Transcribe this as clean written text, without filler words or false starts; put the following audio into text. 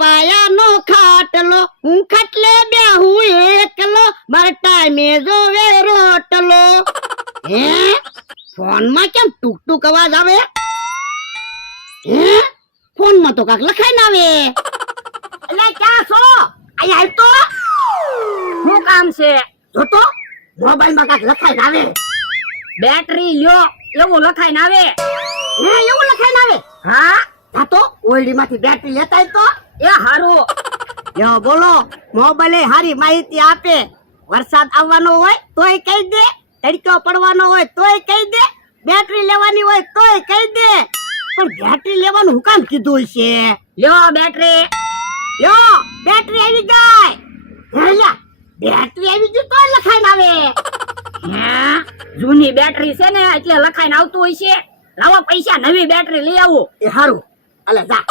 પાયાનો ખાટલો હું ખાટલે બેહું એકલો મારા ટાઈમે જોવે રોટલો. હે ફોનમાં કેમ ટુક ટુક અવાજ આવે? હે ફોનમાં તો કાક લખાઈને આવે. એટલે ક્યાં છો? અહીંયા આવ તો. શું કામ છે? જોતો મોબાઈલમાં કાક લખાઈને આવે. બેટરી લ્યો એવું લખાઈને આવે. હે એવું લખાઈને આવે? હા હા તો ઓયડીમાંથી બેટરી લેતા આવ તો. એ હારું. યો બોલો મોબાઈલ હારી માહિતી આપે. વરસાદ આવવાનો હોય તોય કહી દે, તડકો પડવાનો હોય તોય કહી દે, બેટરી લેવાની હોય તોય કહી દે. પણ બેટરી લેવાનું હું કામ કીધું છે? લ્યો બેટરી. યો બેટરી આવી ગઈ. હેલા બેટરી આવી ગઈ તોય લખાઈને આવે. હે જૂની બેટરી છે ને એટલે લખાઈને આવતું હોય છે. લાવો પૈસા નવી બેટરી લઈ આવું. એ હારું અલે જા.